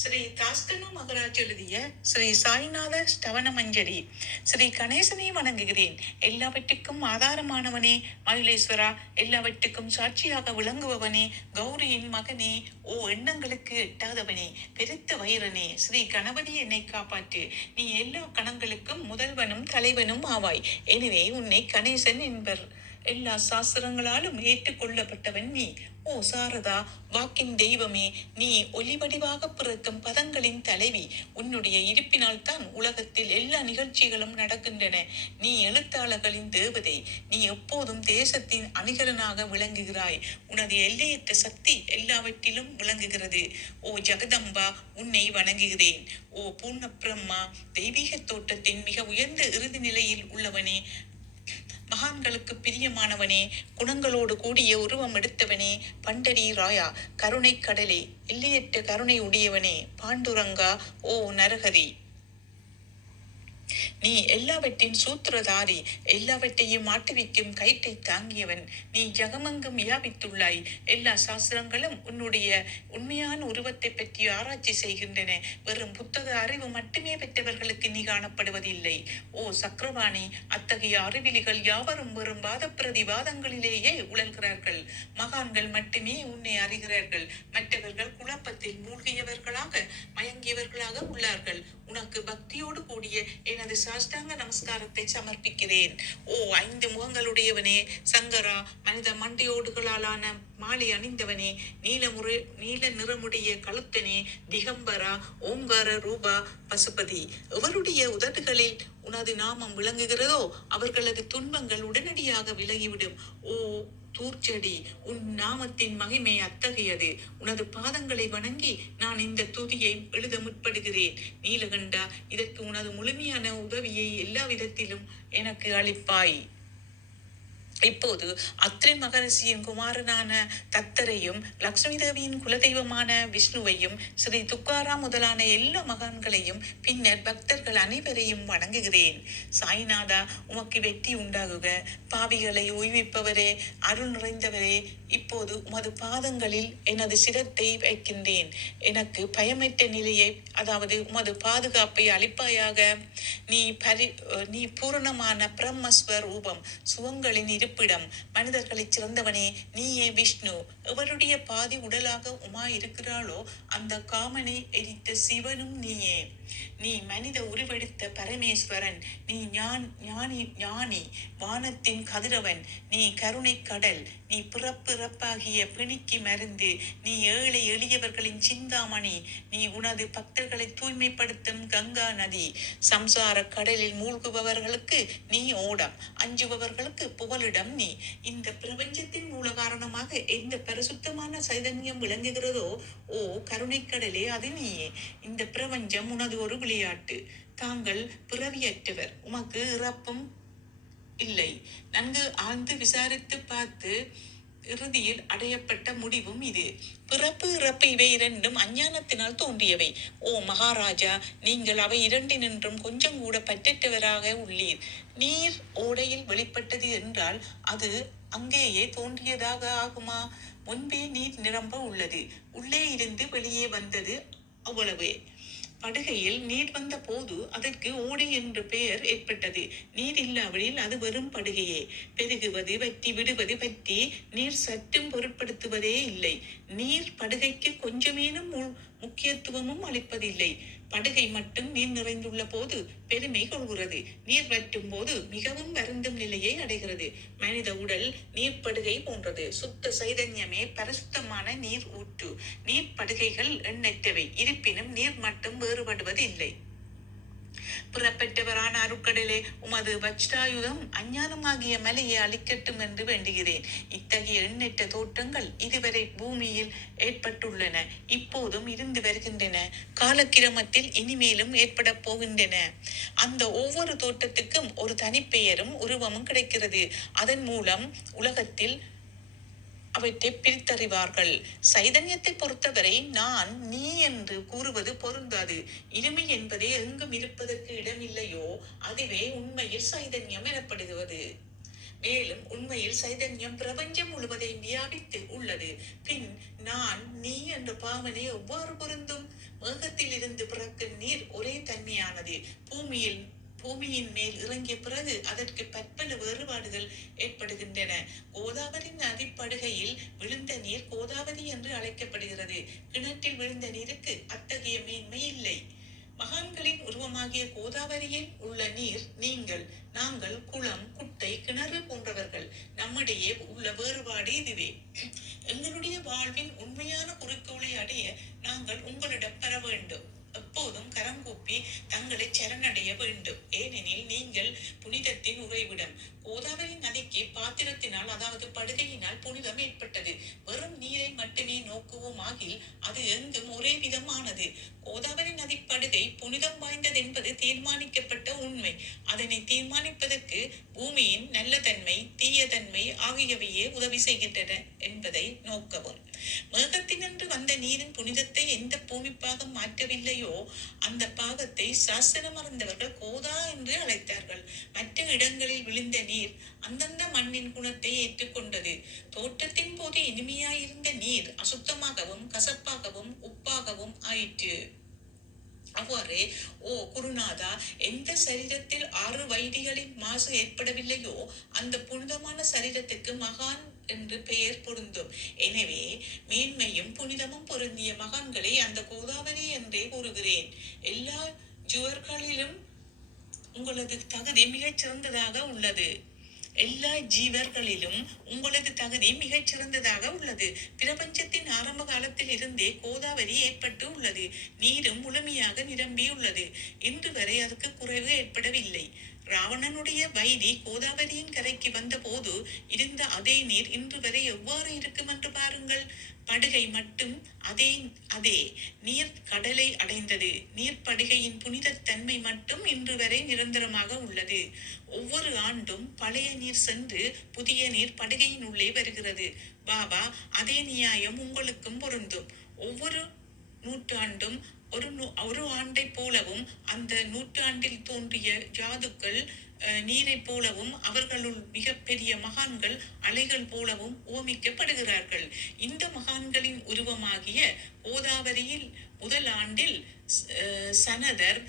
ஸ்ரீ தாஸ்கனு மகராஜ் எழுதிய ஸ்ரீ சாய்நாத ஸ்தவன மஞ்சரி. ஸ்ரீ கணேசனை வணங்குகிறேன். எல்லாவற்றுக்கும் ஆதாரமானவனே, மகிழேஸ்வரா, எல்லாவற்றுக்கும் சாட்சியாக விளங்குபவனே, கௌரியின் மகனே, ஓ எண்ணங்களுக்கு எட்டாதவனே, பெருத்த வயிறனே, ஸ்ரீ கணபதி என்னை காப்பாற்று. நீ எல்லா கணங்களுக்கும் முதல்வனும் தலைவனும் ஆவாய். எனவே உன்னை கணேசன் என்பர். எல்லா சாஸ்திரங்களாலும் ஏற்றுக்கொள்ளப்பட்டவன் நீ. ஓ சாரதா, வாக்கின் தெய்வமே, நீ ஒலிவடிவாக பிறக்கும் பதங்களின் தலைவி. உன்னுடைய இருப்பினால் தான் உலகத்தில் எல்லா நிகழ்ச்சிகளும் நடக்கின்றன. நீ எழுத்தாளர்களின் தேவதை. நீ எப்போதும் தேசத்தின் அணிகலனாக விளங்குகிறாய். உனது எல்லையற்ற சக்தி எல்லாவற்றிலும் விளங்குகிறது. ஓ ஜெகதம்பா, உன்னை வணங்குகிறேன். ஓ பூர்ண பிரம்மா, தெய்வீக தோட்டத்தின் மிக உயர்ந்த இறுதி நிலையில் உள்ளவனே, மகான்களுக்கு பிரியமானவனே, குணங்களோடு கூடிய உருவம் எடுத்தவனே, பண்டரி ராயா, கருணை கடலே, எல்லையற்ற கருணை உடையவனே, பாண்டுரங்கா, ஓ நரஹரி, நீ எல்லாவற்றின் சூத்திரதாரி. எல்லாவற்றையும் ஆட்டுவிக்கும் கயிற்றை தாங்கியவன். நீ ஜகமங்கும் வியாபித்துள்ளாய். எல்லா சாஸ்திரங்களும் உன்னுடைய உண்மையான உருவத்தை பற்றி ஆராய்ச்சி செய்கின்றன. வெறும் புத்தக அறிவு மட்டுமே பெற்றவர்களுக்கு நீ காணப்படுவதில்லை. ஓ சக்கரவாணி, அத்தகைய அறிவிலிகள் யாவரும் வெறும் வாதப்பிரதிவாதங்களிலேயே உழல்கிறார்கள். மகான்கள் மட்டுமே உன்னை அறிகிறார்கள். மற்றவர்கள் குழப்பத்தில் மூழ்கியவர்களாக மயங்கியவர்களாக உள்ளார்கள். உனக்கு பக்தியோடு கூடிய எனது சாஷ்டாங்க நமஸ்காரத்தை சமர்ப்பிக்கிறேன். ஓ 5 முகங்களுடையவனே, சங்கரா, மனித மண்டையோடுகளாலான மாலை அணிந்தவனே, நீல நிறமுடைய கழுத்தனே, திகம்பரா, ஓங்கார ரூபா, பசுபதி. எவருடைய உதடுகளில் உனது நாமம் விளங்குகிறதோ அவர்களது துன்பங்கள் உடனடியாக விலகிவிடும். ஓ தூர்ச்செடி, உன் நாமத்தின் மகிமை அத்தகையது. உனது பாதங்களை வணங்கி நான் இந்த துதியை எழுத முற்படுகிறேன். நீலகண்டா, இதற்கு உனது முழுமையான உதவியை எல்லா விதத்திலும் எனக்கு அளிப்பாய். இப்போது அத்ரி மகரிஷியின் குமாரனான தத்தரையும், லக்ஷ்மி தேவியின் குலதெய்வமான விஷ்ணுவையும், ஸ்ரீ துக்காரா முதலான எல்லா மகான்களையும், பின்னர் பக்தர்கள் அனைவரையும் வணங்குகிறேன். சாய்நாதா, உமக்கு வெற்றி உண்டாகுக. பாவிகளை உய்விப்பவரே, அருள் நிறைந்தவரே, இப்போது உமது பாதங்களில் எனது சிரத்தை வைக்கின்றேன். எனக்கு பயமற்ற நிலையை, அதாவது உமது பாதுகாப்பை அளிப்பாயாக. நீ பூரணமான பிரம்மஸ்வரூபம், சுகங்களின் இருப்பிடம், மனிதர்களைச் சிறந்தவனே, நீயே விஷ்ணு. எவருடைய பாதி உடலாக உமா இருக்கிறாளோ அந்த காமனை எரித்த சிவனும் நீயே. நீ மனித உருவெடுத்த பரமேஸ்வரன். நீ ஞானி, வானத்தின் கதிரவன். நீ கருணை கடல். நீ பிறப்பாகிய பிணிக்கு மருந்து. நீ ஏழை எளியவர்களின் சிந்தாமணி. நீ உனது பக்தர்களை தூய்மைப்படுத்தும் கங்கா நதி. சம்சார கடலில் மூழ்குபவர்களுக்கு நீ ஓடம், அஞ்சுபவர்களுக்கு புகலிடம் நீ. இந்த பிரபஞ்சத்தின் மூல காரணமாக எந்த பரிசுத்தமான சைதன்யம் விளங்குகிறதோ, ஓ கருணைக்கடலே, அது நீயே. இந்த பிரபஞ்சம் உனது ஒரு விளையாட்டு. தாங்கள் பிறவியற்றவர், உமக்கு இறப்பும் இல்லை. நன்கு ஆழ்ந்து விசாரித்து பார்த்து இறுதியில் அடையப்பட்ட முடிவும் இது. பிறப்பு இறப்பு இவை இரண்டும் அஞ்ஞானத்தினால் தோன்றியவை. ஓ மகாராஜா, நீங்கள் அவை இரண்டினின்றும் கொஞ்சம் கூட பற்றற்றவராக உள்ளீர். நீர் ஓடையில் வெளிப்பட்டது என்றால் அது அங்கேயே தோன்றியதாக ஆகுமா? முன்பே நீர் நிரம்ப உள்ளது. உள்ளே இருந்து வெளியே வந்தது, அவ்வளவே. படுகையில் நீர் வந்த போது அதற்கு ஓடை என்று பெயர் ஏற்பட்டது. நீர் இல்லாவிடில் அது வெறும் படுகையே. பெருகுவது வற்றி விடுவது பற்றி நீர் சற்றும் பொருட்படுத்துவதே இல்லை. நீர் படுகைக்கு கொஞ்சமேனும் முக்கியத்துவமும் அளிப்பதில்லை. படுகை மட்டும் நீர் நிறைந்துள்ள போது பெருமை கொள்கிறது. நீர் வற்றும் போது மிகவும் வருந்தும் நிலையை அடைகிறது. மனித உடல் நீர்ப்படுகை போன்றது. சுத்த சைதன்யமே பரிசுத்தமான நீர் ஊற்று. நீர் படுகைகள் எண்ணற்றவை. இருப்பினும் நீர் மட்டும் வேறுபடுவது இல்லை. புறப்பெற்றவரான அருட்கடலே, உமது வஜ்ராயுதம் அஞ்ஞானமாகிய மலையை அழிக்கட்டும் என்று வேண்டுகிறேன். இத்தகைய எண்ணற்ற தோற்றங்கள் இதுவரை பூமியில் ஏற்பட்டுள்ளன, இப்போதும் இருந்து வருகின்றன, காலக்கிரமத்தில் இனிமேலும் ஏற்பட போகின்றன. அந்த ஒவ்வொரு தோற்றத்துக்கும் ஒரு தனிப்பெயரும் உருவமும் கிடைக்கிறது. அதன் மூலம் உலகத்தில் அவற்றை பிரித்தறிவார்கள். சைதன்யத்தை பொறுத்தவரை நான் நீ என்று கூறுவது பொருந்தாது. இருமை என்பதே எங்கும் இருப்பதற்கு இடமில்லையோ அதுவே உண்மையில் சைதன்யம் எனப்படுகிறது. மேலும் உண்மையில் சைதன்யம் பிரபஞ்சம் முழுவதையும் வியாபித்து உள்ளது. பின் நான் நீ என்ற பாவனை எவ்வாறு பொருந்தும்? மேகத்தில் இருந்து பிறக்கும் நீர் ஒரே தன்மையானது. பூமியின் மேல் இறங்கிய பிறகு அதற்கு பற்பல வேறுபாடுகள் ஏற்படுகின்றன. கோதாவரி நதிப்படுகையில் விழுந்த நீர் கோதாவரி என்று அழைக்கப்படுகிறது. கிணற்றில் விழுந்த நீருக்கு அத்தகைய மேன்மை இல்லை. மகான்களின் உருவமாகிய கோதாவரியில் உள்ள நீர் நீங்கள், நாங்கள் குளம், குட்டை, கிணறு போன்றவர்கள். நம்மிடையே உள்ள வேறுபாடு இதுவே. எங்களுடைய வாழ்வின் உண்மையான குறிக்கோளை அடைய நாங்கள் உங்களிடம் பெற வேண்டும். எப்போதும் கரங்கூப்பி தங்களை சரணடைய வேண்டும். ஏனெனில் நீங்கள் புனிதத்தின் உறைவிடம். கோதாவரி நதிக்கு பாத்திரத்தினால், அதாவது படுகையினால் புனிதம் ஏற்பட்டது. வெறும் நீரை மட்டுமே நோக்குவோம் ஆகில் அது எங்கும் ஒரே விதமானது. கோதாவரி நதி படுகை புனிதம் வாய்ந்தது என்பது தீர்மானிக்கப்பட்ட உண்மை. அதனை தீர்மானிப்பதற்கு பூமியின் நல்ல தன்மை, தீய தன்மை ஆகியவையே உதவி செய்கின்றன என்பதை நோக்கவும். மேகத்தினின்று வந்த நீரின் புனிதத்தை எந்த பூமி பாகம் மாற்றவில்லையோ அந்த பாகத்தை சாசனம் அறிந்தவர்கள் கோதா என்று அழைத்தார்கள். மற்ற இடங்களில் விழுந்த நீர் அந்தந்த மண்ணின் குணத்தை ஏற்றுக்கொண்டது. தோற்றத்தின் போது இனிமையாயிருந்த நீர் அசுத்தமாகவும் கசப்பாகவும் உப்பாகவும் ஆயிற்று. அவ்வாறே ஓ குருநாதா, எந்த சரீரத்தில் 6 வைதிகளின் மாசு ஏற்படவில்லையோ அந்த புனிதமான சரீரத்துக்கு மகான் என்று பெயர் பொருந்தும். எனவே மேன்மையும் புனிதமும் பொருந்திய மகான்களை அந்த கோதாவரி என்றே கூறுகிறேன். எல்லா ஜுவர்களிலும் உங்களது தகுதி மிகச் சிறந்ததாக உள்ளது. எல்லா ஜீவர்களிலும் உங்களது தகுதி மிகச் சிறந்ததாக உள்ளது. பிரபஞ்சத்தின் ஆரம்ப காலத்தில் இருந்தே கோதாவரி ஏற்பட்டு உள்ளது. நீரும் முழுமையாக நிரம்பியுள்ளது. இன்று வரை அதுக்கு குறைவு ஏற்படவில்லை. ராவணனுடைய வைரி கோதாவரியின் கரைக்கு வந்த போது இருந்த அதே நீர் இன்று வரை எவ்வாறு இருக்கும் என்று பாருங்கள். படுகை மட்டும் அதே நீர் கடலை அடைந்தது. நீர்ப்படுகையின் புனித தன்மை மட்டும் இன்று வரை நிரந்தரமாக உள்ளது. ஒவ்வொரு ஆண்டும் பழைய நீர் சென்று புதிய நீர் படுகையின் உள்ளே வருகிறது. பாபா, அதே நியாயம் உங்களுக்கும் பொருந்தும். ஒவ்வொரு நூற்றாண்டும் ஒரு ஆண்டை போலவும் அந்த நூற்றாண்டில் தோன்றிய ஜாதுக்கள் நீரை போலவும் அவர்களுள் மிகப்பெரிய மகான்கள் அலைகள் போலவும் ஓமிக்கப்படுகிறார்கள். இந்த மகான்களின் உருவமாகிய கோதாவரியில் முதல் ஆண்டில் சனகர்,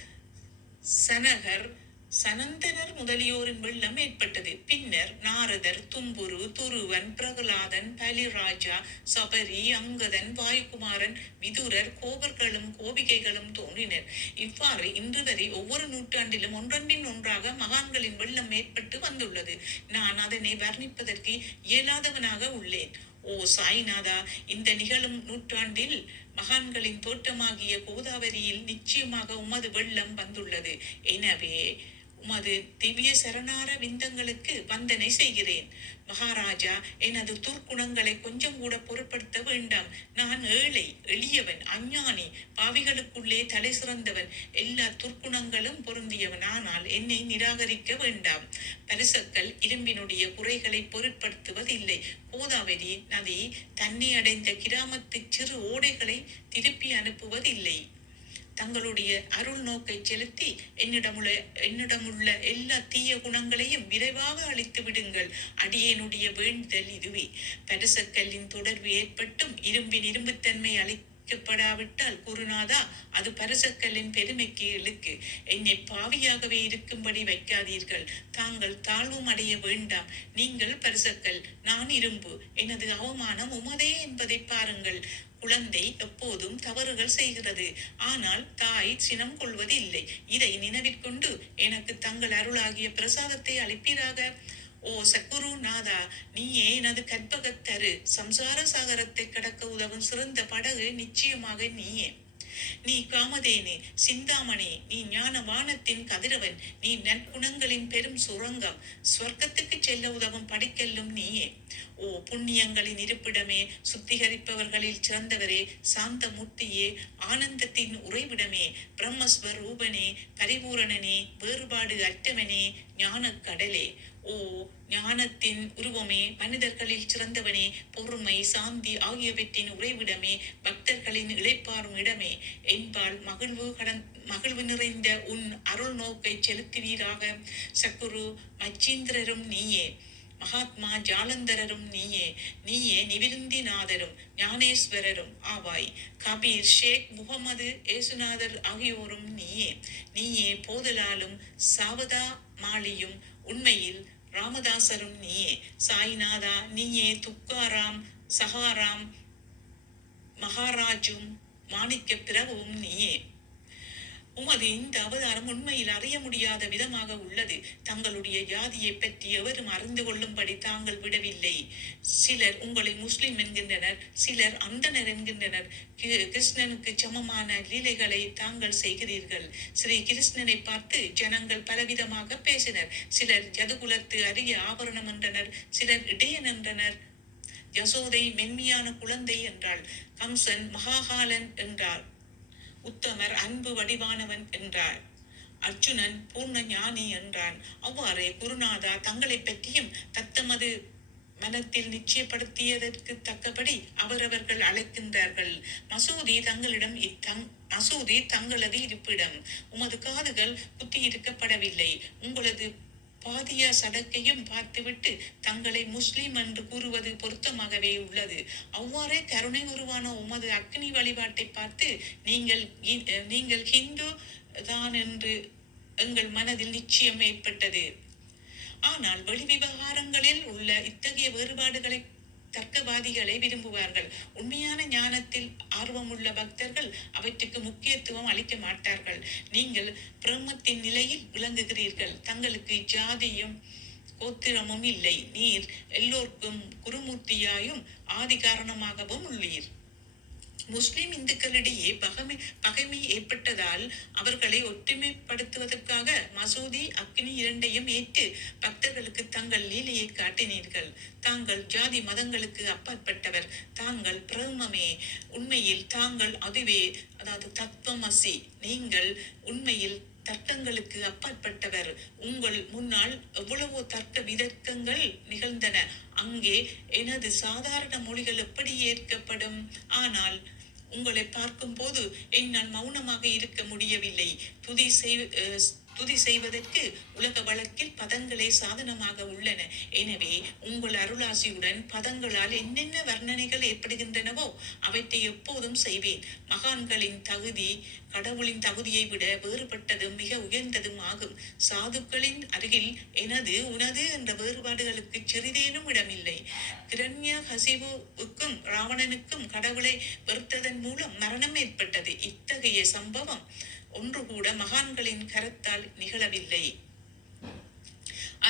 சனந்தனர் முதலியோரின் வெள்ளம் ஏற்பட்டது. பின்னர் நாரதர், தும்புரு, துருவன், பிரகலாதன், பலிராஜா, சபரி, அங்கதன், வாயுகுமாரன், விதுரர், கோபர்களும் கோபிகைகளும் தோன்றினர். இவ்வாறு இன்று வரை ஒவ்வொரு நூற்றாண்டிலும் ஒன்றன்பின் ஒன்றாக மகான்களின் வெள்ளம் ஏற்பட்டு வந்துள்ளது. நான் அதனை வர்ணிப்பதற்கு இயலாதவனாக உள்ளேன். ஓ சாய்நாதா, இந்த நிகழும் நூற்றாண்டில் மகான்களின் தோட்டமாகிய கோதாவரியில் நிச்சயமாக உமது வெள்ளம் வந்துள்ளது. எனவே உமது திவ்ய சரணார விந்தங்களுக்கு வந்தனை செய்கிறேன். மகாராஜா, எனது துர்க்குணங்களை கொஞ்சம் கூட பொருட்படுத்த வேண்டாம். நான் ஏழை, எளியவன், அஞ்ஞானி, பாவிகளுக்குள்ளே தலை சிறந்தவன், எல்லா துர்க்குணங்களும் பொருந்தியவன். ஆனால் என்னை நிராகரிக்க வேண்டாம். பரிசக்கள் இரும்பினுடைய குறைகளை பொருட்படுத்துவதில்லை. கோதாவரி நதி தன்னை அடைந்த கிராமத்து சிறு ஓடைகளை திருப்பி அனுப்புவதில்லை. தங்களுடைய அருள் நோக்கை செலுத்தி என்னிடமுள்ள எல்லா தீய குணங்களையும் விரைவாக அழித்து விடுங்கள். அடியேனுடைய வேண்டுதல் இதுவே. பரிசக்கல்லின் தொடர்பு ஏற்பட்டும் இரும்பின் இரும்புத்தன்மை அழிக்கப்படாவிட்டால் குருநாதா, அது பரிசக்கல்லின் பெருமைக்கு இழுக்கு. என்னை பாவியாகவே இருக்கும்படி வைக்காதீர்கள். தாங்கள் தாழ்வும் அடைய வேண்டாம். நீங்கள் பரிசக்கல், நான் இரும்பு. எனது அவமானம் உமதே என்பதை பாருங்கள். குழந்தை எப்போதும் தவறுகள் செய்கிறது, ஆனால் தாய் சினம் கொள்வது இல்லை. இதை நினைவிற்கொண்டு எனக்கு தங்கள் அருளாகிய பிரசாதத்தை அளிப்பீராக. ஓ சக்குரு நாதா, நீயே எனது கற்பகத்தரு. சம்சார சாகரத்தை கடக்க உதவும் சிறந்த படகு நிச்சயமாக நீயே. நீ காமதேனு, சிந்தாமணி, நீ ஞான வானத்தின் கதிரவன், நீ நற்குணங்களின் பெரும் சுரங்கம், ஸ்வர்க்கத்துக்கு செல்ல உதவும் படிக்கல்லும் நீயே. ஓ புண்ணியங்களின் இருப்பிடமே, சுத்திகரிப்பவர்களில் சிறந்தவரே, சாந்த மூர்த்தியே, ஆனந்தத்தின் உறைவிடமே, பிரம்மஸ்வரூபனே, பரிபூரணனே, வேறுபாடு அற்றவனே, ஞான கடலே. ஓ ஞானத்தின் உருவமே, மனிதர்களில் சிறந்தவனே, பொறுமை, சாந்தி ஆகியவற்றின் உறைவிடமே, பக்தர்களின் இளைப்பாறும் இடமே, என்பால் மகிழ்வு நிறைந்த உன் அருள் நோக்கை செலுத்துவீராக. சக்குரு மச்சீந்திரரும் நீயே. மகாத்மா ஜாலந்தரரும் நீயே, நீயே நிவிருந்திநாதரும் ஞானேஸ்வரரும் ஆவாய். கபீர், ஷேக் முகமது, ஏசுநாதர் ஆகியோரும் நீயே, நீயே போதலாலும் சாவதா மாலியும் உண்மையில் ராமதாசரும் நீயே. சாய்நாதா நீயே, துக்காராம், சகாராம், மகாராஜும் மாணிக்க பிரபுவும் நீயே. உமது இந்த அவதாரம் உண்மையில் அறிய முடியாத விதமாக உள்ளது. தங்களுடைய ஜாதியை பற்றி எவரும் அறிந்து கொள்ளும்படி தாங்கள் விடவில்லை. சிலர் உங்களை முஸ்லிம் என்கின்றனர், சிலர் அந்தனர் என்கின்றனர். கிருஷ்ணனுக்கு சமமான லீலைகளை தாங்கள் செய்கிறீர்கள். ஸ்ரீ கிருஷ்ணனை பார்த்து ஜனங்கள் பலவிதமாக பேசினர். சிலர் ஜதுகுலத்து அரிய ஆபரணம் என்றனர், சிலர் இடையன் என்றனர். யசோதை மென்மையான குழந்தை என்றாள். கம்சன் மகாகாலன் என்றார். உத்தமர் அன்பு வடிவானவன் என்றார். அர்ஜுனன் பூர்ண ஞானி என்றான். அவ்வாறே குருநாதா தங்களை பற்றியும் தத்தமது மனத்தில் நிச்சயப்படுத்தியதற்கு தக்கபடி அவரவர்கள் அழைக்கின்றார்கள். மசூதி தங்களிடம் மசூதி தங்களது இருப்பிடம். உமது காதுகள் குத்தியிருக்கப்படவில்லை. உங்களது பாதியா சடக்கையும் பார்த்துவிட்டு தங்களை முஸ்லிம் என்று கூறுவது பொருத்தமாகவே உள்ளது. அவ்வாறே கருணை உருவான உமது அக்னி வழிபாட்டை பார்த்து நீங்கள் ஹிந்து தான் என்று எங்கள் மனதில் நிச்சயம் ஏற்பட்டது. ஆனால் வெளி விவகாரங்களில் உள்ள இத்தகைய வேறுபாடுகளை தர்க்கவாதிகளை விரும்புவார்கள். உண்மையான ஞானத்தில் ஆர்வமுள்ள பக்தர்கள் அவற்றுக்கு முக்கியத்துவம் அளிக்க மாட்டார்கள். நீங்கள் பிரம்மத்தின் நிலையில் விளங்குகிறீர்கள். தங்களுக்கு ஜாதியும் கோத்திரமும் இல்லை. நீர் எல்லோருக்கும் குருமூர்த்தியாயும் ஆதி காரணமாகவும் உள்ளீர். முஸ்லிம் இந்துக்களிடையே பகைமை ஏற்பட்டதால் அவர்களை ஒற்றுமைப்படுத்துவதற்காக மசூதி அக்னி இரண்டையும் ஏற்று பக்தர்களுக்கு தங்கள் லீலையை காட்டினீர்கள். தாங்கள் ஜாதி மதங்களுக்கு அப்பாற்பட்டவர். தாங்கள் பிரம்மமே. உண்மையில் தாங்கள் அதுவே, அதாவது தத்துவமசி. நீங்கள் உண்மையில் தர்க்கங்களுக்கு அப்பாற்பட்டவர். உங்கள் முன்னால் எவ்வளவோ தர்க்க விதர்க்கங்கள் நிகழ்ந்தன. அங்கே எனது சாதாரண மொழிகள் எப்படி ஏற்கப்படும்? ஆனால் உங்களை பார்க்கும் போது என்னால் மௌனமாக இருக்க முடியவில்லை. துதி செய்வதற்கு உலக வழக்கில் பதங்களே சாதனமாக உள்ளன. எனவே உங்கள் அருளாசியுடன் பதங்களால் என்னென்ன வர்ணனைகள் ஏற்படுகின்றனவோ அவற்றை எப்போதும் செய்வேன். மகான்களின் தகுதி கடவுளின் தகுதியை விட வேறுபட்டதும் மிக உயர்ந்ததும் ஆகும். சாதுக்களின் அருகில் எனது உனது என்ற வேறுபாடுகளுக்கு சிறிதேனும் இடமில்லை. கிரண்ய ஹசிபுவுக்கும் ராவணனுக்கும் கடவுளை வெறுத்ததன் மூலம் மரணம் ஏற்பட்டது. இத்தகைய சம்பவம் ஒன்று கூட மகான்களின் கரத்தால் நிகழவில்லை.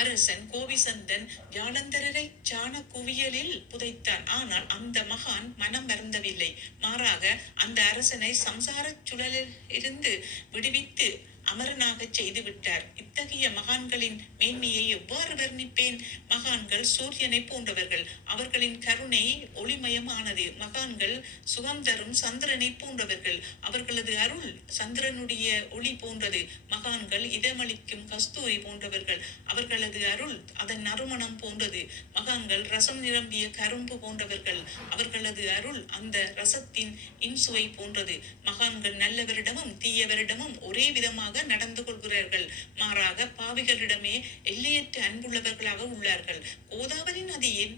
அரசன் கோவிசந்தன் ஜாலந்தரரை சாண குவியலில் புதைத்தான். ஆனால் அந்த மகான் மனம் வருந்தவில்லை. மாறாக அந்த அரசனை சம்சார சுழலில் இருந்து விடுவித்து அமரனாக செய்து விட்டார். இத்தகைய மகான்களின் மேன்மையை எவ்வாறு வர்ணிப்பேன்? மகான்கள் சூரியனை போன்றவர்கள். அவர்களின் கருணை ஒளிமயமானது. மகான்கள் சுகந்தரும் சந்திரனை போன்றவர்கள். அவர்களது அருள் சந்திரனுடைய ஒளி போன்றது. மகான்கள் இதமளிக்கும் கஸ்தூரி போன்றவர்கள். அவர்களது அருள் அதன் நறுமணம் போன்றது. மகான்கள் ரசம் நிரம்பிய கரும்பு போன்றவர்கள். அவர்களது அருள் அந்த ரசத்தின் இன்சுவை போன்றது. மகான்கள் நல்லவரிடமும் தீயவரிடமும் ஒரே விதமாக நடந்து கொள்கிறார்கள். மாறாக பாவிகளிடமே எல்லையற்ற அன்புள்ளவர்களாக உள்ளார்கள். கோதாவரி நதியின்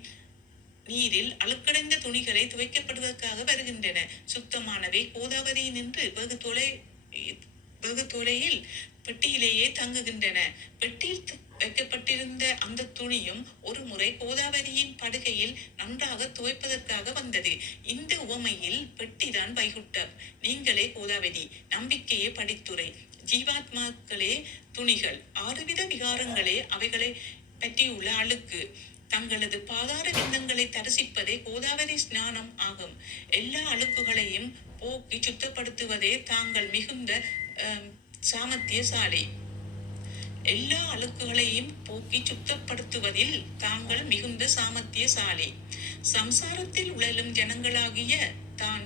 நீரில் அழுக்கடைந்த துணிகளை துவைக்கப்படுவதற்காக வருகின்றன. சுத்தமானவை கோதாவரி நின்று வெகு தொலையில் பெட்டியிலேயே தங்குகின்றன. பெட்டியில் வைக்கப்பட்டிருந்த அந்த துணியும் ஒரு முறை கோதாவரியின் படுகையில் நன்றாக துவைப்பதற்காக வந்தது. இந்த உவமையில் பெட்டிதான் வைகுண்டம், நீங்களே கோதாவரி, நம்பிக்கையே படித்துறை, ஜீவாத்மாக்களே துணிகள், 6 வித விகாரங்களே அவைகளை பற்றியுள்ள அழுக்கு. தங்களது பாதார விந்தங்களை தரிசிப்பதே கோதாவரி ஸ்நானம் ஆகும். எல்லா அழுக்குகளையும் போக்கி சுத்தப்படுத்துவதே தாங்கள் மிகுந்த சாமர்த்தியசாலி. எல்லா அழுக்குகளையும் போக்கி சுத்தப்படுத்துவதில் தாங்கள் மிகுந்த சாமர்த்தியசாலி. சம்சாரத்தில் உழலும் ஜனங்களாகிய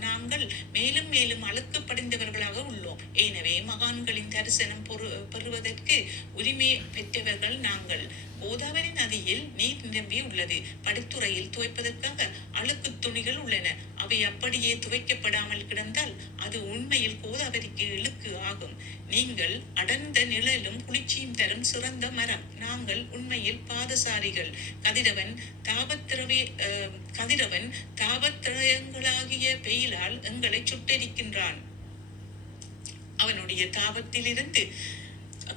நாங்கள் மேலும் மேலும் அழுக்கு படிந்தவர்களாக உள்ளோம். எனவே மகான்களின் தரிசனம் பெறுவதற்கு உரிமை பெற்றவர்கள் நாங்கள். கோதாவரி நதியில் நீர் நிரம்பி உள்ளது. படித்துறையில் துவைப்பதற்காக அழுக்கு துணிகள் உள்ளன. அவை அப்படியே துவைக்கப்படாமல் கிடந்தால் அது உண்மையில் கோதாவரிக்கு இழுக்கு ஆகும். நீங்கள் அடர்ந்த நிழலும் குளிர்ச்சியும் தரும் சிறந்த மரம். நாங்கள் உண்மையில் பாதசாரிகள். கதிரவன் தாபத்திரயங்களாகிய வெயிலால் எங்களை சுட்டெரிக்கின்றான். அவனுடைய தாபத்திலிருந்து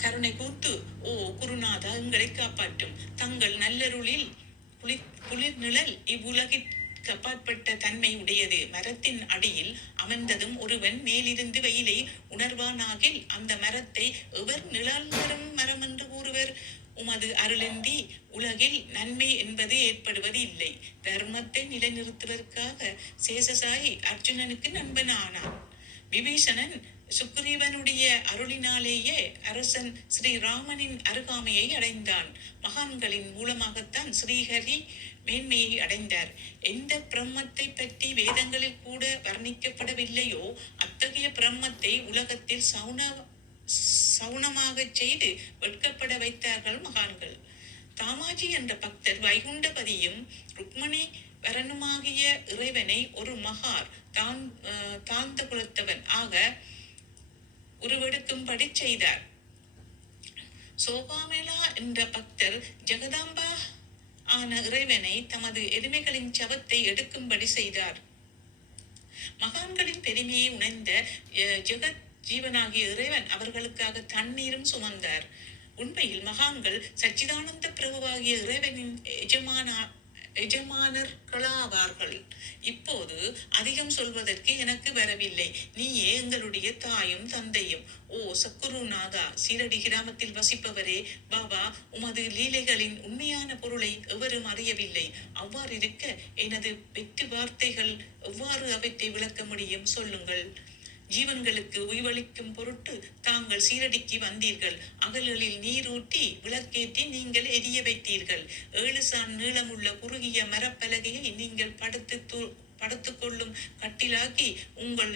கருணை கூர்த்து, ஓ குருநாதா, எங்களை காப்பாற்றும். தங்கள் நல்லருளில் குளிர் நிழல் இவ்வுலகிற்கு அப்பாற்பட்ட தன்மை உடையது. மரத்தின் அடியில் அமர்ந்ததும் ஒருவன் மேலிருந்து வெயிலை உணர்வானாகில் அந்த மரத்தை எவர் நிழல் தரும் மரம் என்று கூறுவர்? உமது அருளின்றி உலகில் நன்மை என்பது ஏற்படுவது இல்லை. தர்மத்தை நிலைநிறுத்துவதற்காக சேஷசாயி அர்ஜுனனுக்கு நண்பன் ஆனான். விபீஷணன் சுக்ரீவனுடைய அருளினாலேயே அரசன் ஸ்ரீராமனின் அருகாமையை அடைந்தான். மகான்களின் மூலமாகத்தான் ஸ்ரீஹரி மேன்மையை அடைந்தார். எந்த பிரம்மத்தை பற்றி வேதங்களில் கூட வர்ணிக்கப்படவில்லையோ அத்தகைய பிரம்மத்தை உலகத்தில் சவுனமாக செய்து வெட்கப்பட வைத்தார்கள் மகான்கள். தாமாஜி என்ற பக்தர் வைகுண்டபதியும் ருக்மணி வரனுமாகிய இறைவனை ஒரு மகார் தாழ்ந்த குலத்தவன் ஆக உருவெடுக்கும்படி செய்தார். சோகாமேளா என்ற பக்தர் ஜெகதாம்பா ஆன இறைவனை தமது எருமைகளின் சவத்தை எடுக்கும்படி செய்தார். மகான்களின் பெருமையை உணர்ந்த ஜெகத் ஜீவனாகிய இறைவன் அவர்களுக்காக தண்ணீரும் சுமந்தார். உண்மையில் மகான்கள் சச்சிதானந்த பிரபுவாகிய இறைவனின் எஜமானர்களாவார்கள். இப்போது அதிகம் சொல்வதற்கு எனக்கு வரவில்லை. நீயே எங்களுடைய தாயும் தந்தையும். ஓ சக்குருநாதா, சீரடி கிராமத்தில் வசிப்பவரே, பாபா, உமது லீலைகளின் உண்மையான பொருளை எவரும் அறியவில்லை. அவ்வாறு இருக்க எனது வெற்று வார்த்தைகள் எவ்வாறு அவற்றை விளக்க முடியும்? சொல்லுங்கள். ஜீவன்களுக்கு உய்வளிக்கும் பொருட்டு தாங்கள் சீரடிக்கு வந்தீர்கள். அகல்களில் நீர் ஊட்டி விளக்கேற்றி நீங்கள் எரிய வைத்தீர்கள். 7 சான் நீளமுள்ள குறுகிய மரப்பலகையை நீங்கள் படுத்துக்கொள்ளும் கட்டிலாக்கி உங்கள்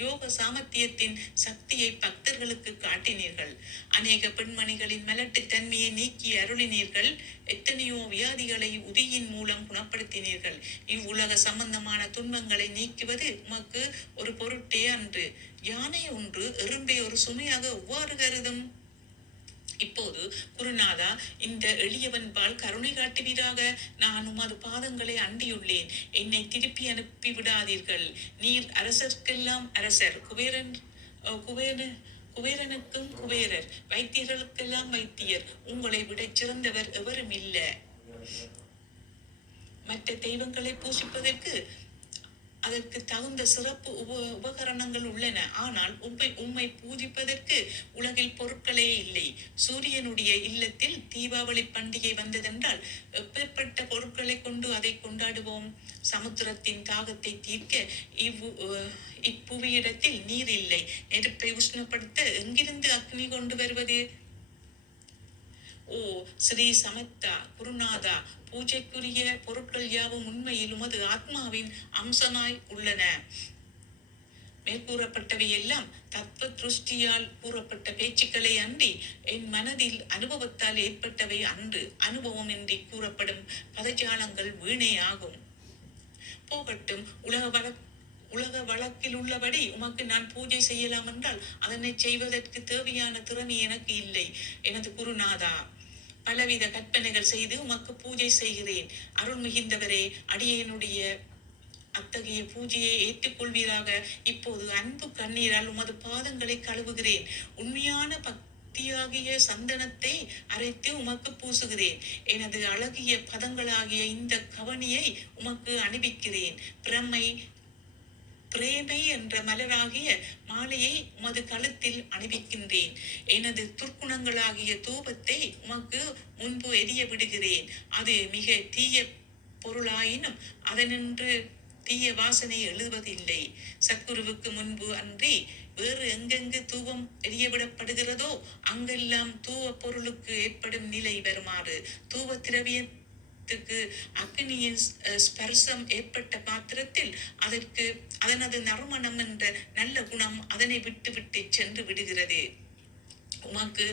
யோக சாமர்த்தியத்தின் சக்தியை பக்தர்களுக்கு காட்டினீர்கள். அநேக பெண்மணிகளின் மலட்டு தன்மையை நீக்கி அருளினீர்கள். எத்தனையோ வியாதிகளை உதியின் மூலம் குணப்படுத்தினீர்கள். இவ்வுலக சம்பந்தமான துன்பங்களை நீக்குவது உமக்கு ஒரு பொருட்டே அன்று. யானை ஒன்று எறும்பை ஒரு சுமையாக எவ்வாறு கருதும்? இப்போது குருநாதா, இந்த எளியவன் பால் கருணை காட்டுவீராக. நான் உமது பாதங்களை அண்டியுள்ளேன். என்னை திருப்பி அனுப்பி விடாதீர்கள். நீர் அரசர்க்கெல்லாம் அரசர், குபேரனுக்கும் குபேரர், வைத்தியர்களுக்கெல்லாம் வைத்தியர். உங்களை விட சிறந்தவர் எவரும் இல்ல. மற்ற தெய்வங்களை பூசிப்பதற்கு அதற்கு தகுந்த சிறப்பு உபகரணங்கள் உள்ளன. ஆனால் உம்மை பூஜிப்பதற்கு உலகில் பொருட்களே இல்லை. சூரியனுடைய இல்லத்தில் தீபாவளி பண்டிகை வந்ததென்றால் எப்பேற்பட்ட பொருட்களை கொண்டு அதை கொண்டாடுவோம்? சமுத்திரத்தின் தாகத்தை தீர்க்க இப்புவியிடத்தில் நீர் இல்லை. நெருப்பை உஷ்ணப்படுத்த எங்கிருந்து அக்னி கொண்டு வருவது? ஓ ஸ்ரீ சமத்தா குருநாதா, பூஜைக்குரிய பொருட்கள் யாவும் உண்மையில் உமது ஆத்மாவின் அம்சமாய் உள்ளன. மேற்கூறப்பட்டவை எல்லாம் தத்துவ திருஷ்டியால் கூறப்பட்ட பேச்சுக்களை அன்றி என் மனதில் அனுபவத்தால் ஏற்பட்டவை அன்று. அனுபவம் இன்றி கூறப்படும் பதஜாலங்கள் வீணே ஆகும். போகட்டும். உலக வழக்கில் உள்ளபடி உமக்கு நான் பூஜை செய்யலாம் என்றால் அதனை செய்வதற்கு தேவையான திறமை எனக்கு இல்லை. எனது குருநாதா, பலவித கற்பனைகள் செய்து உமக்கு பூஜை செய்கிறேன். அருள் மிகுந்தவரே, அடியேனுடைய அத்தகைய பூஜையை ஏற்றுக்கொள்வீராக. இப்போது அன்பு கண்ணீரால் உமது பாதங்களை கழுவுகிறேன். உண்மையான பக்தியாகிய சந்தனத்தை அரைத்து உமக்கு பூசுகிறேன். எனது அழகிய பதங்களாகிய இந்த கவனியை உமக்கு அணிவிக்கிறேன். பிரேமை என்ற மலராகிய மாலையை உமது கழுத்தில் அணிவிக்கின்றேன். எனது துர்க்குணங்களாகிய தூபத்தை உமக்கு முன்பு எரிய விடுகிறேன். அது மிக தீய பொருளாயினும் அதனின்று தீய வாசனை எழுவதில்லை. சத்குருவுக்கு முன்பு அன்றி வேறு எங்கெங்கு தூவம் எரியவிடப்படுகிறதோ அங்கெல்லாம் தூவ பொருளுக்கு ஏற்படும் நிலை வருமாறு தூவ திரவியத்துக்கு அக்னியின் ஸ்பர்சம் ஏற்பட்ட மாத்திரத்தில் அதனது நறுமணம் என்ற நல்ல குணம் அதனை விட்டு விட்டு சென்று விடுகிறது. உமக்கு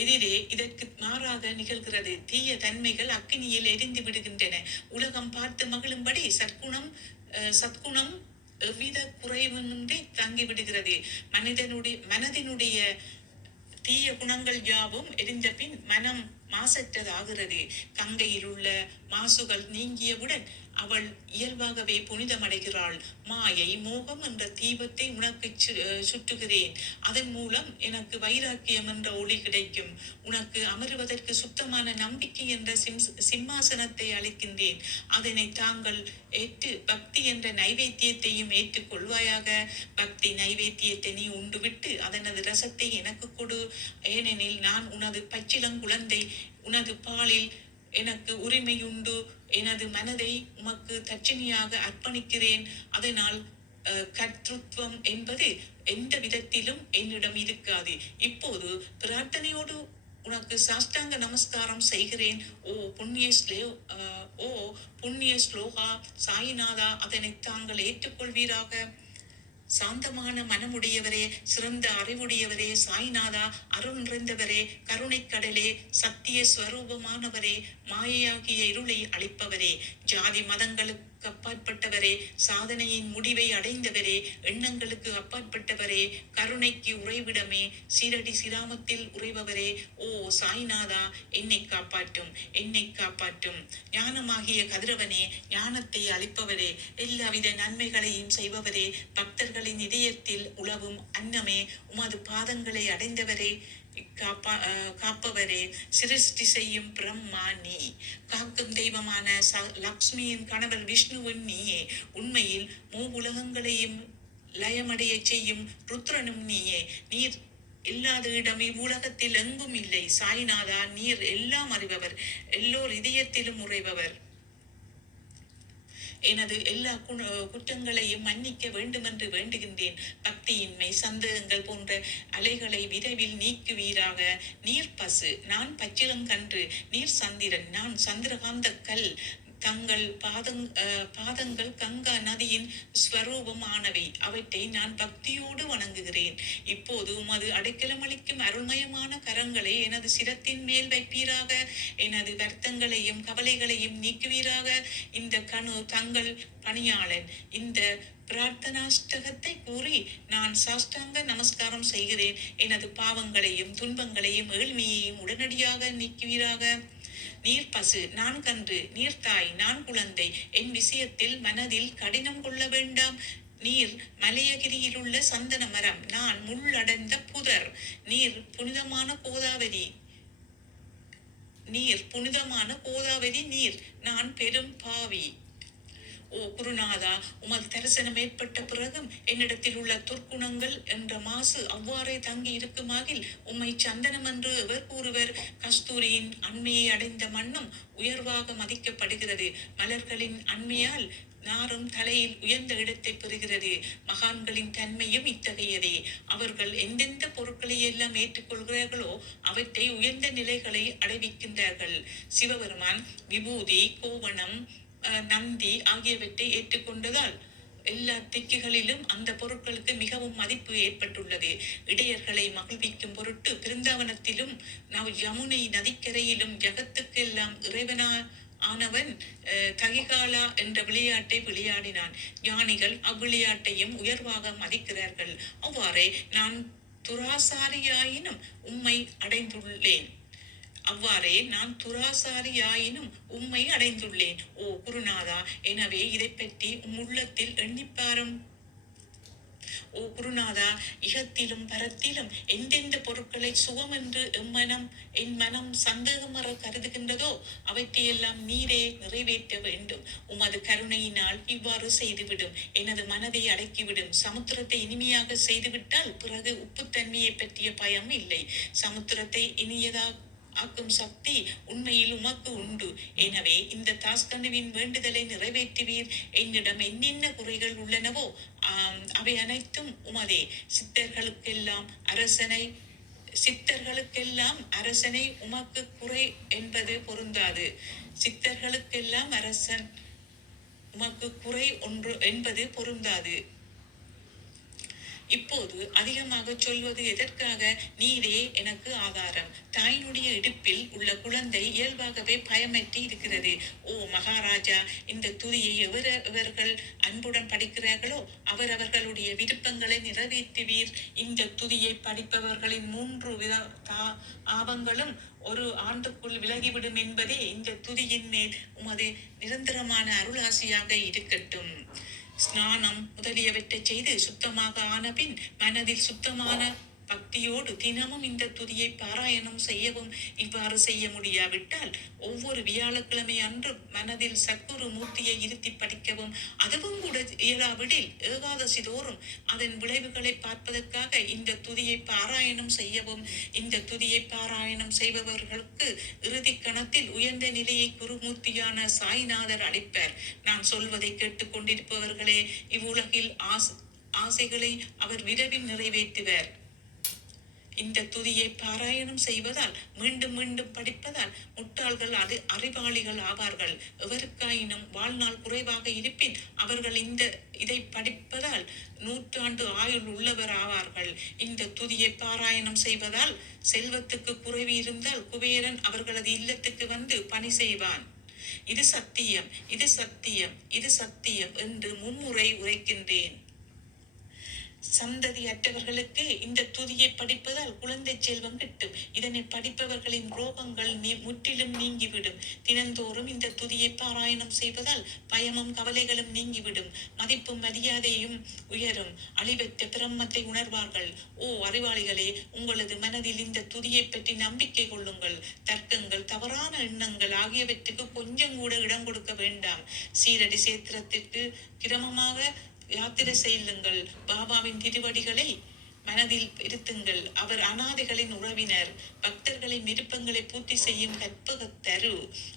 எதிரே இதற்கு மாறாக நிகழ்கிறது. தீய தன்மைகள் அக்கினியில் எரிந்து விடுகின்றன. உலகம் பார்த்து மகிழும்படி சத்குணம் எவ்வித குறைவின்றி தங்கிவிடுகிறது. மனதினுடைய தீய குணங்கள் யாவும் எரிந்த பின் மனம் மாசற்றதாகிறது. கங்கையில் உள்ள மாசுகள் நீங்கியவுடன் அவள் இயல்பாகவே புனிதமடைகிறாள். மாயை மோகம் என்ற தீபத்தை உனக்கு சுட்டுகிறேன். அதன் மூலம் எனக்கு வைராக்கியம் என்ற ஒளி கிடைக்கும். உனக்கு அமருவதற்கு சுத்தமான நம்பிக்கை என்ற சிம்மாசனத்தை அளிக்கின்றேன். அதனை தாங்கள் ஏற்று பக்தி என்ற நைவேத்தியத்தையும் ஏற்றுக் கொள்வாயாக. பக்தி நைவேத்தியத்தை நீ உண்டுவிட்டு அதனது ரசத்தை எனக்கு கொடு. ஏனெனில் நான் உனது பச்சிளங்குழந்தை. உனது பாலில் எனக்கு உரிமையுண்டு. எனது மனதை உமக்கு தட்சணியாக அர்ப்பணிக்கிறேன். அதனால் கர்த்தத்துவம் என்பது எந்த விதத்திலும் என்னிடம் இருக்காது. இப்போது பிரார்த்தனையோடு உனக்கு சாஷ்டாங்க நமஸ்காரம் செய்கிறேன். புண்ணிய ஸ்லோகா சாயிநாதா, அதனை தாங்கள் ஏற்றுக்கொள்வீராக. சாந்தமான மனமுடையவரே, சிறந்த அறிவுடையவரே, சாய்நாதா, அருள் நிறைந்தவரே, கருணை கடலே, சத்திய ஸ்வரூபமானவரே, மாயையாகிய இருளை அளிப்பவரே, ஜாதி மதங்களுக்கு அப்பாற்பட்டவரே, சாதனையின் முடிவை அடைந்தவரே, எண்ணங்களுக்கு அப்பாற்பட்டவரே, கருணைக்கு உறைவிடமே, சீரடி சிராமத்தில் உறைபவரே, ஓ சாய்நாதா, என்னை காப்பாற்றும், என்னை காப்பாற்றும். ஞானமாகிய கதிரவனே, ஞானத்தை அளிப்பவரே, எல்லாவித நன்மைகளையும் செய்பவரே, பக்தர்களின் இதயத்தில் உலவும் அன்னமே, உமது பாதங்களை அடைந்தவரே, காப்பவரே, சிருஷ்டி செய்யும் பிரம்மா நீ. காக்கும் தெய்வமான லக்ஷ்மியின் கணவர் விஷ்ணுவின் நீயே. உண்மையில் மூவுலகங்களையும் லயமடைய செய்யும் ருத்ரனும் நீயே. நீர் இல்லாத இடம் இவ்வுலகத்தில் எங்கும் இல்லை. சாய்நாதா, நீர் எல்லாம் அறிபவர், எல்லோர் இதயத்திலும் உறைபவர். எனது எல்லா குற்றங்களையும் மன்னிக்க வேண்டுமென்று வேண்டுகின்றேன். பக்தியின்மை, சந்தேகங்கள் போன்ற அலைகளை விரைவில் நீக்குவீராக. நீர் பசு, நான் பச்சிளங்கன்று. நீர் சந்திரன், நான் சந்திரகாந்த கல். தங்கள் பாதங்கள் கங்கா நதியின் ஸ்வரூபமானவை. அவற்றை நான் பக்தியோடு வணங்குகிறேன். இப்போது உமது அடைக்கலமளிக்கும் அருள்மயமான கரங்களை எனது சிரத்தின் மேல் வைப்பீராக. எனது வருத்தங்களையும் கவலைகளையும் நீக்குவீராக. இந்த தங்கள் பணியாளன் இந்த பிரார்த்தனாஷ்டகத்தை கூறி நான் சாஷ்டாங்க நமஸ்காரம் செய்கிறேன். எனது பாவங்களையும் துன்பங்களையும் ஏழ்மையையும் உடனடியாக நீக்குவீராக. நீர் பசு, நான் கன்று. நீர் தாய், நான் குழந்தை. என் விஷயத்தில் மனதில் கடினம் கொள்ள வேண்டாம். நீர் மலையகிரியில் உள்ள சந்தன மரம், நான் முள்ளடைந்த புதர். நீர் புனிதமான கோதாவரி நீர், நான் பெரும் பாவி. ஓ குருநாதா, உமது தரிசனம் ஏற்பட்ட பிறகும் என்னிடத்தில் உள்ள துர்க்குணங்கள் என்ற மாசு அவ்வாறே தங்கி இருக்குமாகில் உம்மை சந்தனம் என்று எவர் கூறுவர்? கஸ்தூரியின் அண்மையை அடைந்த மண்ணும் உயர்வாக மதிக்கப்படுகிறது. மலர்களின் அண்மையால் நாரும் தலையில் உயர்ந்த இடத்தை பெறுகிறது. மகான்களின் தன்மையும் இத்தகையதே. அவர்கள் எந்தெந்த பொருட்களை எல்லாம் ஏற்றுக்கொள்கிறார்களோ அவற்றை உயர்ந்த நிலைகளை அடைவிக்கின்றார்கள். சிவபெருமான் விபூதி, கோவணம், நந்தி ஆகியவற்றை ஏற்றுக்கொண்டதால் எல்லா திக்குகளிலும் அந்த பொருட்களுக்கு மிகவும் மதிப்பு ஏற்பட்டுள்ளது. இடையர்களை மகிழ்விக்கும் பொருட்டு பிருந்தாவனத்திலும் யமுனை நதிக்கரையிலும் ஜகத்துக்கு எல்லாம் ஆனவன் தகிகாலா என்ற விளையாட்டை விளையாடினான். ஞானிகள் அவ்விளையாட்டையும் உயர்வாக மதிக்கிறார்கள். அவ்வாறே நான் துராசாரியாயினும் உம்மை அடைந்துள்ளேன். ஓ குருநாதா, எனவே இதை பற்றி உள்ளத்தில் எண்ணிப்பாரும். ஓ குருநாதா, இகத்திலும் பரத்திலும் எந்தெந்த பொருட்களை சுகம் என்று என் மனம் சந்தேகமற கருதுகின்றதோ அவற்றையெல்லாம் நீரே நிறைவேற்ற வேண்டும். உமது கருணையினால் இவ்வாறு செய்துவிடும். எனது மனதை அடக்கிவிடும். சமுத்திரத்தை இனிமையாக செய்துவிட்டால் பிறகு உப்புத்தன்மையை பற்றிய பயம் இல்லை. சமுத்திரத்தை இனியதாக ஆக்கும் சக்தி உண்மையில் உமக்கு உண்டு. எனவே இந்த தாஸ்கனுவின் வேண்டுதலை நிறைவேற்றுவீர். என்னிடம் என்னென்ன குறைகள் உள்ளனவோ அவை அனைத்தும் உமதே. சித்தர்களுக்கெல்லாம் அரசனை உமக்கு குறை என்பது பொருந்தாது. சித்தர்களுக்கெல்லாம் அரசன் உமக்கு குறை ஒன்று என்பது பொருந்தாது. இப்போது அதிகமாக சொல்வது எதற்காக? நீரே எனக்கு ஆதாரம். தாயினுடைய இடுப்பில் உள்ள குழந்தை இயல்பாகவே பயமற்றி இருக்கிறது. ஓ மகாராஜா, இந்த துதியை எவர்கள் அன்புடன் படிக்கிறார்களோ அவர்களுடைய விருப்பங்களை நிறைவேற்றுவீர். இந்த துதியை படிப்பவர்களின் 3 வித ஆபங்களும் ஒரு ஆண்டுக்குள் விலகிவிடும் என்பதே இந்த துதியின் மேல் உமது நிரந்தரமான அருளாசியாக இருக்கட்டும். ஸ்நானம் முதலியவற்றை செய்து சுத்தமாக ஆனபின் மனதில் சுத்தமான பக்தியோடு தினமும் இந்த துதியை பாராயணம் செய்யவும். இவ்வாறு செய்ய முடியாவிட்டால் ஒவ்வொரு வியாழக்கிழமை அன்று மனதில் சத்குரு மூர்த்தியை இருத்தி படிக்கவும். அதுவும் கூட இயலாவிடில் ஏகாதசி தோறும் அதன் விளைவுகளை பார்ப்பதற்காக இந்த துதியை பாராயணம் செய்யவும். இந்த துதியை பாராயணம் செய்பவர்களுக்கு இறுதி கணத்தில் உயர்ந்த நிலையை குருமூர்த்தியான சாய்நாதர் அளிப்பார். நான் சொல்வதை கேட்டுக்கொண்டிருப்பவர்களே, இவ்வுலகில் ஆசைகளை அவர் விரைவில் நிறைவேற்றுவார். இந்த துதியை பாராயணம் செய்வதால், மீண்டும் மீண்டும் படிப்பதால் முட்டாள்கள் அறிவாளிகள் ஆவார்கள். எவருக்காயினும் வாழ்நாள் குறைவாக இருப்பின் அவர்கள் இதை படிப்பதால் 100 ஆண்டு ஆயுள் உள்ளவர் ஆவார்கள். இந்த துதியை பாராயணம் செய்வதால் செல்வத்துக்கு குறைவு இருந்தால் குபேரன் அவர்களது இல்லத்துக்கு வந்து பணி செய்வான். இது சத்தியம், இது சத்தியம், இது சத்தியம் என்று மும்முறை உரைக்கின்றேன். சந்ததி அற்றவர்களுக்கு இந்த துதியை படிப்பதால் குழந்தை செல்வம் கிட்டும். இதனை படிப்பவர்களின் ரோகங்கள் முற்றிலும் நீங்கிவிடும். தினந்தோறும் இந்த துதியை பாராயணம் செய்வதால் பயமும் கவலைகளும் நீங்கிவிடும். மதிப்பும் மரியாதையும் உயரும். அழிவற்ற பிரம்மத்தை உணர்வார்கள். ஓ அறிவாளிகளே, உங்களது மனதில் இந்த துதியை பற்றி நம்பிக்கை கொள்ளுங்கள். தர்க்கங்கள், தவறான எண்ணங்கள் ஆகியவற்றுக்கு கொஞ்சம் கூட இடம் கொடுக்க வேண்டாம். சீரடி சேத்திரத்திற்கு கிரமமாக யாத்திரை செல்லுங்கள். பாபாவின் திருவடிகளை மனதில் இருத்துங்கள். அவர் அநாதைகளின் உறவினர். பக்தர்களின் விருப்பங்களை பூர்த்தி செய்யும் கற்பகத்தரு.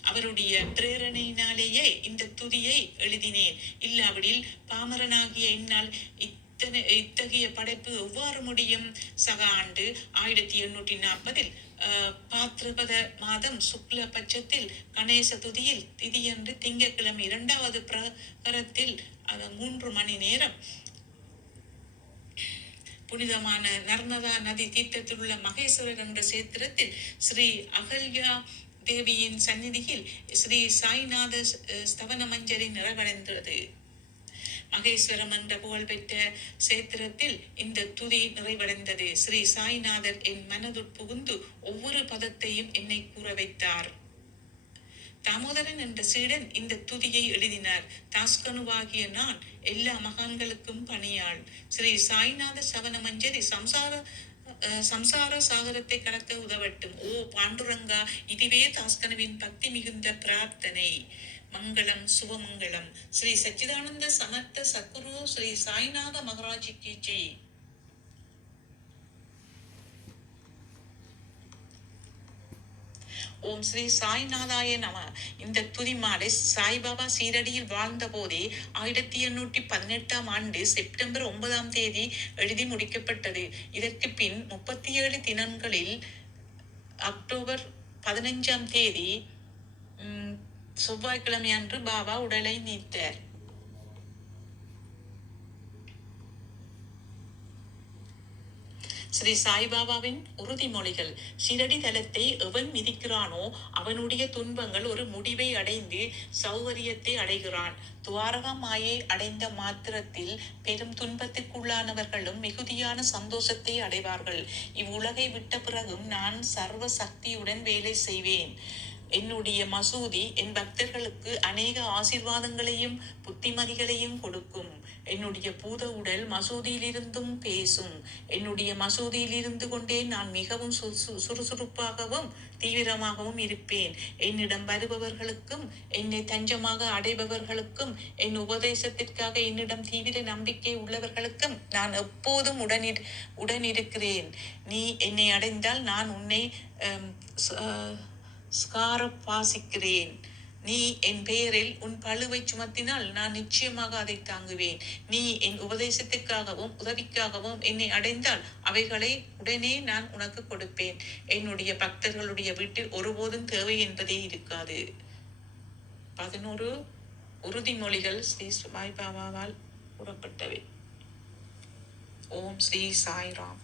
அவருடைய பிரேரணையினாலேயே இந்த துதியை எழுதினேன். இல்லாவிடில் பாமரனாகிய என்னால் இத்தகைய படைப்பு எவ்வாறு முடியும்? சக ஆண்டு 1840 பாத்ரபத மாதம் சுக்ல பட்சத்தில் கணேச துதியில் திதியன்று திங்கட்கிழமை 2வது பிரகரத்தில் 3 மணி நேரம் புனிதமான நர்மதா நதி தீர்த்தத்தில் உள்ள மகேஸ்வரர் என்ற சேத்திரத்தில் ஸ்ரீ அகல்யா தேவியின் சந்நிதியில் ஸ்ரீ சாய்நாத ஸ்தவன மஞ்சரி நிறைவடைந்தது. மகேஸ்வரம் என்ற புகழ்பெற்ற சேத்திரத்தில் இந்த துதி நிறைவடைந்தது. ஸ்ரீ சாய்நாதர் என் மனதுள் புகுந்து ஒவ்வொரு பதத்தையும் என்னை கூற வைத்தார். தாமோதரன் என்ற சீடன் இந்த துதியை எழுதினார். தாஸ்கனுவாகிய நான் எல்லா மகான்களுக்கும் பணியாள். ஸ்ரீ சாய்நாத சவன மஞ்சரி சம்சார சாகரத்தை கடக்க உதவட்டும். ஓ பாண்டுரங்கா, இதுவே தாஸ்கனுவின் பக்தி மிகுந்த பிரார்த்தனை. மங்களம், சுபமங்கலம். ஸ்ரீ சச்சிதானந்த சமர்த்த சத்குரு ஸ்ரீ சாய்நாத மகாராஜிக்கு ஜெய். ஓம் ஸ்ரீ சாய்நாதாய நம. இந்த துதிமாலை சாய்பாபா சீரடியில் வாழ்ந்த போதே 1818 ஆண்டு செப்டம்பர் 9 எழுதி முடிக்கப்பட்டது. இதற்கு பின் 37 தினங்களில் அக்டோபர் 15 செவ்வாய்க்கிழமை அன்று பாபா உடலை நீத்தார். ஸ்ரீ சாய்பாபாவின் உறுதிமொழிகள். ஷிரடி தலத்தை எவன் மிதிக்கிறானோ அவனுடைய துன்பங்கள் ஒரு முடிவை அடைந்து சௌகரியத்தை அடைகிறான். துவாரகா மாயை அடைந்த மாத்திரத்தில் பெரும் துன்பத்துக்குள்ளானவர்களும் மிகுதியான சந்தோஷத்தை அடைவார்கள். இவ்வுலகை விட்ட பிறகும் நான் சர்வ சக்தியுடன் வேலை செய்வேன். என்னுடைய மசூதி என் பக்தர்களுக்கு அநேக ஆசீர்வாதங்களையும் புத்திமதிகளையும் கொடுக்கும். என்னுடைய பூத உடல் மசூதியிலிருந்தும் பேசும். என்னுடைய மசூதியில் இருந்து கொண்டே நான் மிகவும் சுறுசுறுப்பாகவும் தீவிரமாகவும் இருப்பேன். என்னிடம் வருபவர்களுக்கும் என்னை தஞ்சமாக அடைபவர்களுக்கும் என் உபதேசத்திற்காக என்னிடம் தீவிர நம்பிக்கை உள்ளவர்களுக்கும் நான் எப்போதும் உடனிருக்கிறேன். நீ என்னை அடைந்தால் நான் உன்னை வாசிக்கிறேன். நீ என் பெயரில் உன் பழுவை சுமத்தினால் நான் நிச்சயமாக அதை தாங்குவேன். நீ என் உபதேசத்திற்காகவும் உதவிக்காகவும் என்னை அடைந்தால் அவைகளை உடனே நான் உனக்கு கொடுப்பேன். என்னுடைய பக்தர்களுடைய வீட்டில் ஒருபோதும் தேவை என்பதே இருக்காது. 11 உறுதிமொழிகள் ஸ்ரீ சாய்பாபாவால் கூறப்பட்டவை. ஓம் ஸ்ரீ சாய்ராம்.